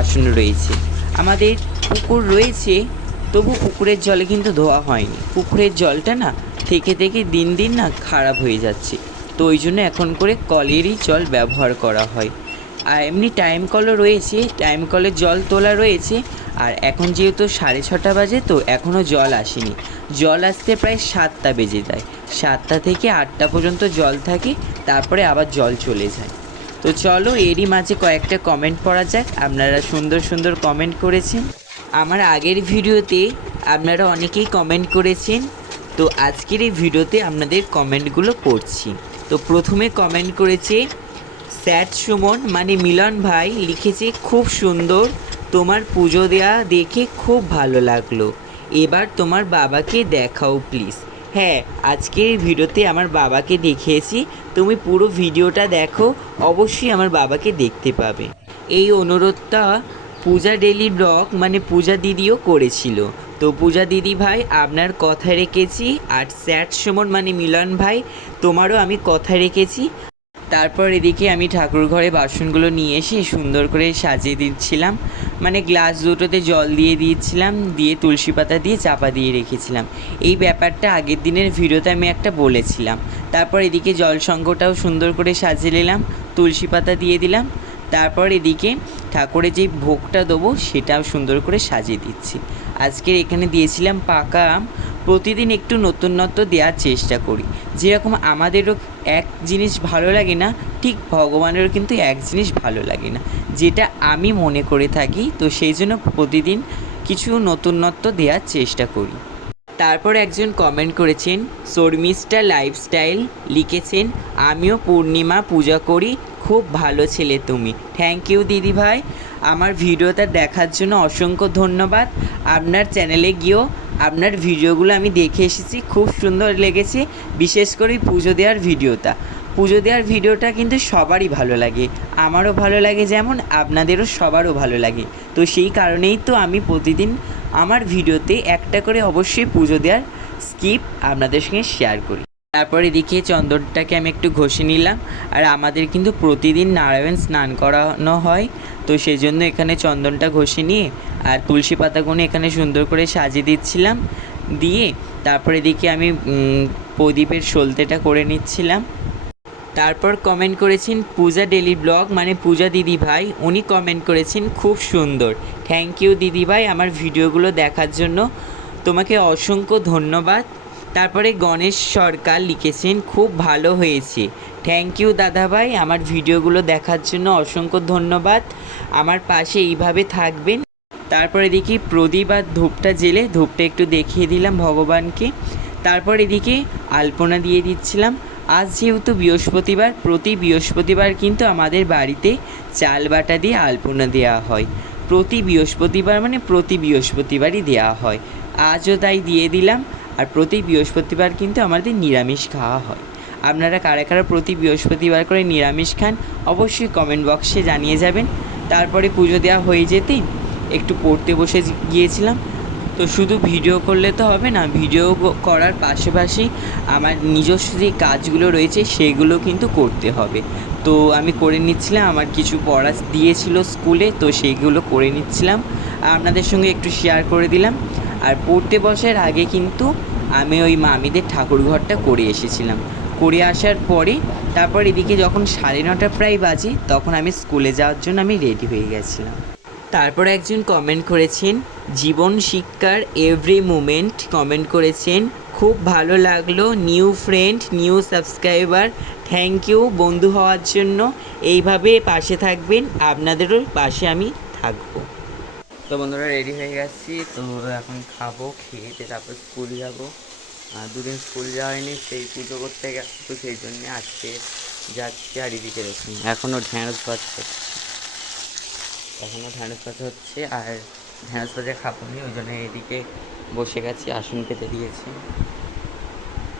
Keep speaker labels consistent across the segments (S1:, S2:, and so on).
S1: বাসন রয়েছে। আমাদের পুকুর রয়েছে, তবু পুকুরের জলে কিন্তু ধোয়া হয়নি। পুকুরের জলটা না থেকে থেকে দিন দিন না খারাপ হয়ে যাচ্ছে। তো ওই জন্য এখন করে কলেরই জল ব্যবহার করা হয়। আর এমনি টাইম কলও রয়েছে টাইম কলের জল তোলা রয়েছে। আর এখন যেহেতু সাড়ে ছটা বাজে, তো এখনও জল আসেনি। জল আসতে প্রায় সাতটা বেজে যায়। সাতটা থেকে আটটা পর্যন্ত জল থাকে, তারপরে আবার জল চলে যায়। তো চলো, এরই মাঝে কয়েকটা কমেন্ট পড়া যাক। আপনারা সুন্দর সুন্দর কমেন্ট করেছেন। আমার আগের ভিডিওতে আপনারা অনেকেই কমেন্ট করেছেন। তো আজকের এই ভিডিওতে আপনাদের কমেন্টগুলো পড়ছি। তো প্রথমে কমেন্ট করেছে স্যাট সুমন মানে মিলন ভাই, লিখেছে, খুব সুন্দর, তোমার পুজো দেওয়া দেখে খুব ভালো লাগল। এবার তোমার বাবাকে দেখাও প্লিজ হ্যাঁ আজকের এই ভিডিওতে আমার বাবাকে দেখিয়েছি। তুমি পুরো ভিডিওটা দেখো, অবশ্যই আমার বাবাকে দেখতে পাবে। এই অনুরোধটা পূজা ডেলি ব্লগ মানে পূজা দিদিও করেছিল। তো পূজা দিদি ভাই, আপনার কথা রেখেছি, আর স্যাট সুমন মানে মিলন ভাই, তোমারও আমি কথা রেখেছি। তারপর এদিকে আমি ঠাকুর ঘরে বাসনগুলো নিয়ে এসে সুন্দর করে সাজিয়ে দিচ্ছিলাম। মানে গ্লাস দুটোতে জল দিয়ে দিয়েছিলাম, দিয়ে তুলসী পাতা দিয়ে চাপা দিয়ে রেখেছিলাম। এই ব্যাপারটা আগের দিনের ভিডিওতে আমি একটা বলেছিলাম। তারপর এদিকে জল সংঘটাও সুন্দর করে সাজিয়ে নিলাম, তুলসী পাতা দিয়ে দিলাম। তারপর এদিকে ঠাকুরের যে ভোগটা দেবো সেটাও সুন্দর করে সাজিয়ে দিচ্ছি। আজকের এখানে দিয়েছিলাম পাকা আম। প্রতিদিন একটু নতুনত্ব দেওয়ার চেষ্টা করি। যেরকম আমাদেরও এক জিনিস ভালো লাগে না, ঠিক ভগবানেরও কিন্তু এক জিনিস ভালো লাগে না। যেটা আমি মনে করে থাকি, তো সেই জন্য প্রতিদিন কিছু নতুনত্ব দেওয়ার চেষ্টা করি। তারপর একজন কমেন্ট করেছেন শর্মিষ্ঠা লাইফস্টাইল লিখেছেন, আমিও পূর্ণিমা পূজা করি, খুব ভালো ছেলে তুমি। থ্যাংক ইউ দিদি ভাই। আমার ভিডিওটা দেখার জন্য অসংখ্য ধন্যবাদ। আপনার চ্যানেলে গিয়েও আপনার ভিডিওগুলো আমি দেখে এসেছি, খুব সুন্দর লেগেছে, বিশেষ করে পুজো দেওয়ার ভিডিওটা। পুজো দেওয়ার ভিডিওটা কিন্তু সবারই ভালো লাগে। আমারও ভালো লাগে যেমন আপনাদেরও সবারও ভালো লাগে। তো সেই কারণেই তো আমি প্রতিদিন আমার ভিডিওতে একটা করে অবশ্যই পুজো দেওয়ার স্কিপ আপনাদের সঙ্গে শেয়ার করি। তারপরে এদিকে চন্দনটাকে আমি একটু ঘষে নিলাম। আর আমাদের কিন্তু প্রতিদিন নারায়ণ স্নান করানো হয়। তো সেই জন্য এখানে চন্দনটা ঘষে নিয়ে আর তুলসী পাতাগুলো এখানে সুন্দর করে সাজিয়ে দিচ্ছিলাম। দিয়ে তারপরে এদিকে আমি প্রদীপের সলতেটা করে নিচ্ছিলাম। তারপর কমেন্ট করেছেন পূজা ডেলি ব্লগ মানে পূজা দিদি ভাই। উনি কমেন্ট করেছেন, খুব সুন্দর। থ্যাংক ইউ দিদি ভাই আমার ভিডিওগুলো দেখার জন্য। তোমাকে অসংখ্য ধন্যবাদ। তারপরে গণেশ সরকার লিখেছেন, খুব ভালো হয়েছে। থ্যাংক ইউ দাদা ভাই, আমার ভিডিওগুলো দেখার জন্য অসংখ্য ধন্যবাদ। আমার পাশে এইভাবে থাকবেন। তারপর এদিকে প্রদীপ আর ধূপটা জেলে, ধূপটা একটু দেখিয়ে দিলাম ভগবানকে। তারপর এদিকে আলপনা দিয়ে দিচ্ছিলাম। আজ যেহেতু বৃহস্পতিবার, প্রতি বৃহস্পতিবার কিন্তু আমাদের বাড়িতে চাল বাটা দিয়ে আলপনা দেওয়া হয়। প্রতি বৃহস্পতিবার মানে প্রতি বৃহস্পতিবারই দেওয়া হয়। আজও তাই দিয়ে দিলাম আর প্রতি বৃহস্পতিবার কিন্তু আমাদের নিরামিষ খাওয়া হয়। আপনারা কারা কারা প্রতি বৃহস্পতিবার করে নিরামিষ খান অবশ্যই কমেন্ট বক্সে জানিয়ে যাবেন। তারপরে পুজো দেওয়া হয়ে যেতেই একটু পড়তে বসে গিয়েছিলাম। তো শুধু ভিডিও করলে তো হবে না, ভিডিও করার পাশাপাশি আমার নিজস্ব যে কাজগুলো রয়েছে সেগুলো কিন্তু করতে হবে। তো আমি করে নিচ্ছিলাম, আমার কিছু পড়া দিয়েছিল স্কুলে, তো সেইগুলো করে নিচ্ছিলাম। আপনাদের সঙ্গে একটু শেয়ার করে দিলাম। আর পড়তে বসার আগে কিন্তু আমি ওই মামিদের ঠাকুর ঘরটা করে এসেছিলাম। করে আসার পরে তারপর এদিকে যখন সাড়ে নটা প্রায় বাজে, তখন আমি স্কুলে যাওয়ার জন্য আমি রেডি হয়ে গেছিলাম। তারপর একজন কমেন্ট করেছেন, জীবন শিক্ষার এভরি মুমেন্ট কমেন্ট করেছেন, খুব ভালো লাগল new friend new subscriber thank you বন্ধু হওয়ার জন্য, এইভাবে পাশে থাকবেন, আপনাদেরও পাশে আমি থাকব। তো বন্ধুরা রেডি হয়ে গেছি, তো এখন খাব, খেয়ে তারপর স্কুল যাব। দুদিন স্কুল যাওয়া হয়নি, সেই পুজো করতে গেছে, তো সেই জন্যে আজকে যাচ্ছি আর এদিকে এখনও ঢ্যাঁড়স পাচ্ছে এখনও ঢ্যাঁড়স পাতা হচ্ছে আর ঢ্যাঁড়স পাতা খাব নি ওই জন্য এদিকে বসে গেছি, আসন পেতে দিয়েছি।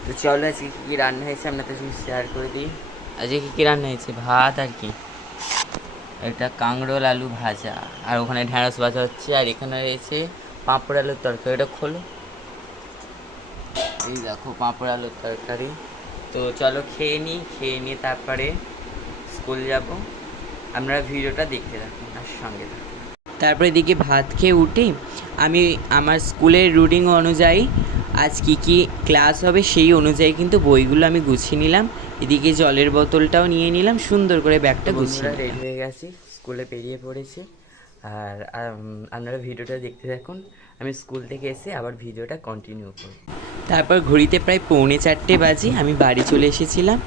S1: তো চলো আজকে কী কী রান্না হয়েছে আপনাদের সঙ্গে শেয়ার করে দিই। আজকে কী কী রান্না হয়েছে? ভাত আর কি? এটা কাঁকরোল আলু ভাজা, আর ওখানে ঢ্যাঁড়স ভাজা হচ্ছে, আর এখানে রয়েছে পাঁপড় আলুর তরকারি। এটা খোলো। এই দেখো পাঁপড় আলুর তরকারি। তো চলো খেয়ে নিই, খেয়ে নিয়ে তারপরে স্কুল যাব। আপনারা ভিডিওটা দেখতে আর সঙ্গে থাকুন তারপরে এদিকে ভাত খেয়ে উঠে আমি আমার স্কুলের রুটিন অনুযায়ী আজ কী কী ক্লাস হবে সেই অনুযায়ী কিন্তু বইগুলো আমি গুছিয়ে নিলাম। এদিকে জলের বোতলটাও নিয়ে নিলাম সুন্দর করে ব্যাগটা গুছিয়ে রেডি হয়ে গেছি স্কুলে বেরিয়ে পড়েছি। আর আপনারা ভিডিওটা দেখতে থাকুন। আমি স্কুল থেকে এসে আবার ভিডিওটা কন্টিনিউ করি তারপর ঘড়িতে প্রায় পৌনে চারটে বাজে আমি বাড়ি চলে এসেছিলাম।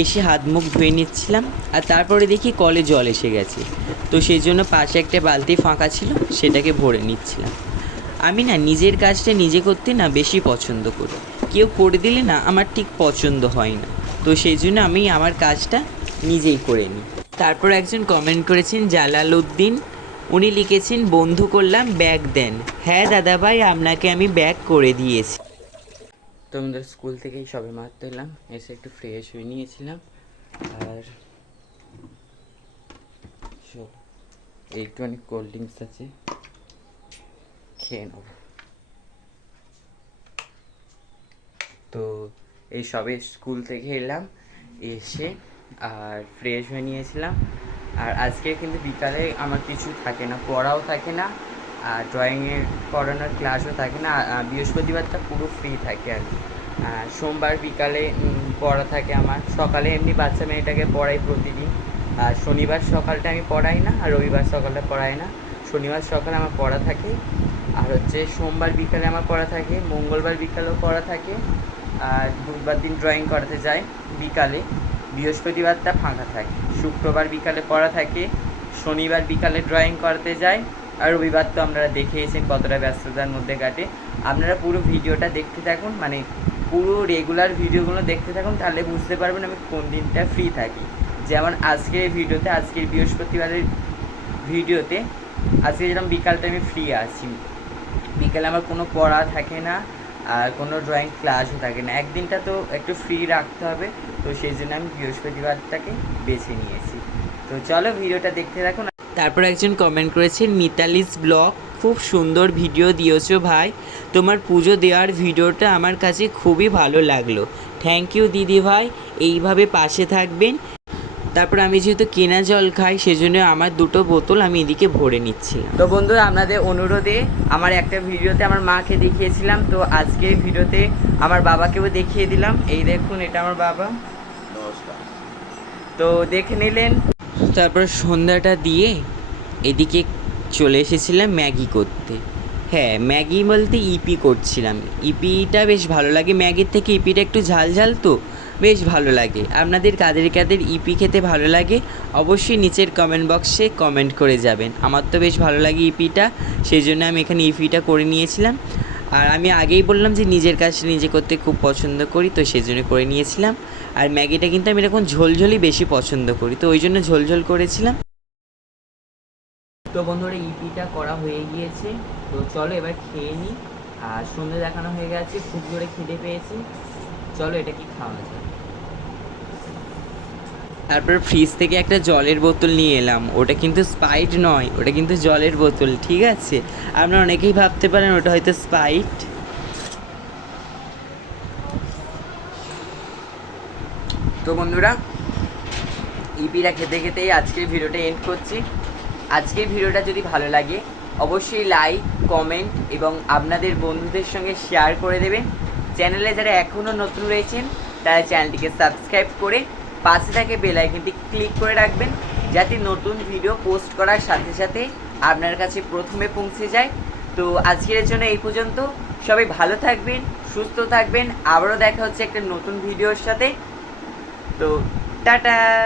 S1: এসে হাত মুখ ধুয়ে নিচ্ছিলাম, আর তারপরে দেখি কলে জল এসে গেছে। তো সেই জন্য পাশে একটা বালতি ফাঁকা ছিল, সেটাকে ভরে নিচ্ছিলাম। আমি না নিজের কাজটা নিজে করতে না বেশি পছন্দ করি। কেউ করে দিলে না আমার ঠিক পছন্দ হয় না। তো সেই জন্য আমি আমার কাজটা নিজেই করে নিই। তারপর একজন কমেন্ট করেছেন জালাল উদ্দিন উনি লিখেছেন, বন্ধু করলাম ব্যাগ দেন। হ্যাঁ দাদাভাই, আপনাকে আমি ব্যাগ করে দিয়েছি। তো আমাদের স্কুল থেকেই সবে মারতে এলাম। এসে একটু ফ্রেশ হয়ে নিয়েছিলাম। আর একটুখানি কোল্ড ড্রিঙ্কস আছে, খেয়ে নেব। তো এই সবে স্কুল থেকে এলাম, এসে আর ফ্রেশ হয়ে নিয়েছিলাম। আর আজকে কিন্তু বিকালে আমার কিছু থাকে না, পড়াও থাকে না। আর ড্রয়িংয়ের করানোর ক্লাসও থাকে না বৃহস্পতিবারটা পুরো ফ্রি থাকে আর কি। সোমবার বিকালে পড়া থাকে আমার। সকালে এমনি বাচ্চা মেয়েটাকে পড়াই প্রতিদিন। আর শনিবার সকালটা আমি পড়াই না, আর রবিবার সকালটা পড়াই না। শনিবার সকালে আমার পড়া থাকে। আর হচ্ছে সোমবার বিকালে আমার পড়া থাকে, মঙ্গলবার বিকালেও পড়া থাকে। আর বুধবার দিন ড্রয়িং করাতে যায় বিকালে। বৃহস্পতিবারটা ফাঁকা থাকে। শুক্রবার বিকালে পড়া থাকে। শনিবার বিকালে ড্রয়িং করাতে যাই। আর রবিবার তো আপনারা দেখেইছেন কতটা ব্যস্ততার মধ্যে কাটে। আপনারা পুরো ভিডিওটা দেখতে থাকুন মানে পুরো রেগুলার ভিডিওগুলো দেখতে থাকুন, তাহলে বুঝতে পারবেন আমি কোন দিনটা ফ্রি থাকি। যেমন আজকের ভিডিওতে, আজকের বৃহস্পতিবারের ভিডিওতে, আজকে যেরকম বিকাল আমি ফ্রি আছি। বিকালে আমার কোনো পড়া থাকে না, আর কোনো ড্রয়িং ক্লাসও থাকে না। একদিনটা তো একটু ফ্রি রাখতে হবে, তো সেই জন্য আমি বৃহস্পতিবারটাকে বেছে নিয়েছি। তো চলো ভিডিওটা দেখতে থাকুন তারপর একজন কমেন্ট করেছে মিতালিস ব্লগ খুব সুন্দর ভিডিও দিয়েছ ভাই। তোমার পুজো দেওয়ার ভিডিওটা আমার কাছে খুবই ভালো লাগল। থ্যাংক ইউ দিদি ভাই এইভাবে পাশে থাকবেন। তারপর আমি যেহেতু কেনা জল খাই সেজন্য আমার দুটো বোতল আমি এদিকে ভরে নিচ্ছি তো বন্ধুরা আপনাদের অনুরোধে আমার একটা ভিডিওতে আমার মাকে দেখিয়েছিলাম। তো আজকের ভিডিওতে আমার বাবাকেও দেখিয়ে দিলাম। এই দেখুন এটা আমার বাবা।
S2: নমস্কার।
S1: তো দেখে নিলেন। তারপর সন্ধ্যাটা দিয়ে এদিকে চলে এসেছিলাম ম্যাগি করতে। হ্যাঁ ম্যাগি বলতে ইপি করছিলাম। ইপিটা বেশ ভালো লাগে। ম্যাগির থেকে ইপিটা একটু ঝাল ঝাল তো, বেশ ভালো লাগে। আপনাদের কাদের কাদের ইপি খেতে ভালো লাগে অবশ্যই নিচের কমেন্ট বক্সে কমেন্ট করে যাবেন। আমার তো বেশ ভালো লাগে ইপিটা সেই জন্য আমি এখানে ইপিটা করে নিয়েছিলাম। আর আমি আগেই বললাম যে নিজের কাজ নিজে করতে খুব পছন্দ করি, তো সেই জন্য করে নিয়েছিলাম। আর ম্যাগিটা কিন্তু আমি এরকম ঝোলঝোলই বেশি পছন্দ করি, তো ওই জন্য ঝোলঝোল করেছিলাম। তো বন্ধুরা, ইপিটা করা হয়ে গিয়েছে। তো চলো এবার খেয়ে নিই। আর সন্ধ্যে দেখানো হয়ে গেছে, খুব জোরে খিদে পেয়েছি। চলো এটা কি খাওয়া যায়? তারপর ফ্রিজ থেকে একটা জলের বোতল নিয়ে এলাম। ওটা কিন্তু স্পাইট নয়, ওটা কিন্তু জলের বোতল, ঠিক আছে? আপনারা অনেকেই ভাবতে পারেন ওটা হয়তো স্পাইট তো বন্ধুরা ইপিটা খেতে খেতেই আজকের ভিডিওটা এন্ড করছি। আজকের ভিডিওটা যদি ভালো লাগে, অবশ্যই লাইক কমেন্ট এবং আপনাদের বন্ধুদের সঙ্গে শেয়ার করে দেবেন। চ্যানেলে যারা এখনও নতুন রয়েছেন, তারা চ্যানেলটিকে সাবস্ক্রাইব করে পাশে থাকে বেল আইকনটি ক্লিক করে রাখবেন, যাতে নতুন ভিডিও পোস্ট করার সাথে সাথে আপনার কাছে প্রথমে পৌঁছে যায়। তো আজকের জন্য এই পর্যন্ত। সবাই ভালো থাকবেন, সুস্থ থাকবেন। আবারও দেখা হচ্ছে একটা নতুন ভিডিওর সাথে। তো টাটা!